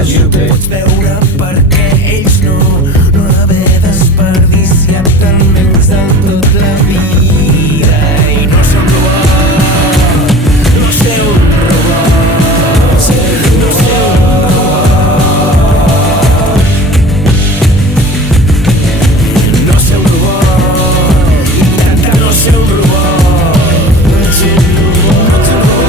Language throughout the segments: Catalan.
vagi bé. Pots veure per què ells no haver desperdiciat tant temps del tot la vida i no ser un robot, no ser un robot, no ser un robot, no ser un robot, intentar no ser un robot, no ser un robot, no ser un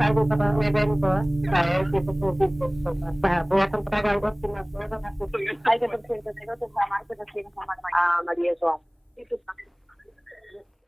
algo para un evento, para el tipo público, voy a comprar algo así más nuevo, hay que presentar a María Joan.